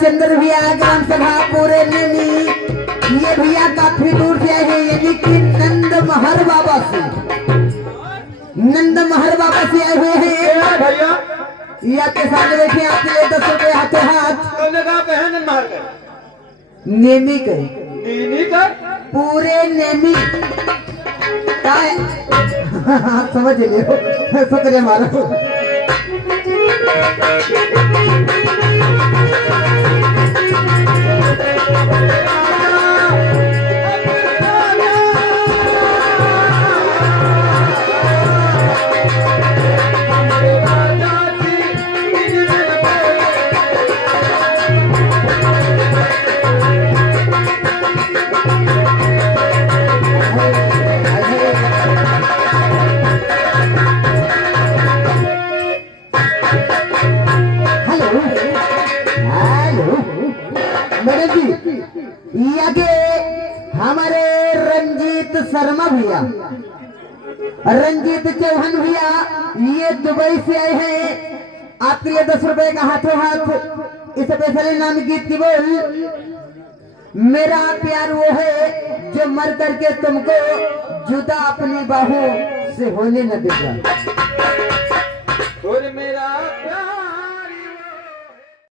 चंद्र भैया ग्राम सभा पूरे नेमी, ये भैया काफी दूर से आए हैं, यानी कि नंद महर बाबा से, नंद महर बाबा से आए हुए हैं भैया। ये आपके सामने बैठे, आपके लिए 10 रुपए हाथों हाथ तुमने कहा बहन नंद महर का नेमी के नीनी का पूरे नेमी का आप समझ लियो, शुक्रिया मारो। मैडम जी, आगे हमारे रंजीत शर्मा भैया, रंजीत चौहान भैया, ये दुबई से आए हैं, आपके लिए 10 रुपए का हाथों हाथ इस स्पेशल नाम गीत की बोल। मेरा प्यार वो है जो मर करके तुमको जुदा अपनी बाहों से होने न देगा। और मेरा प्यार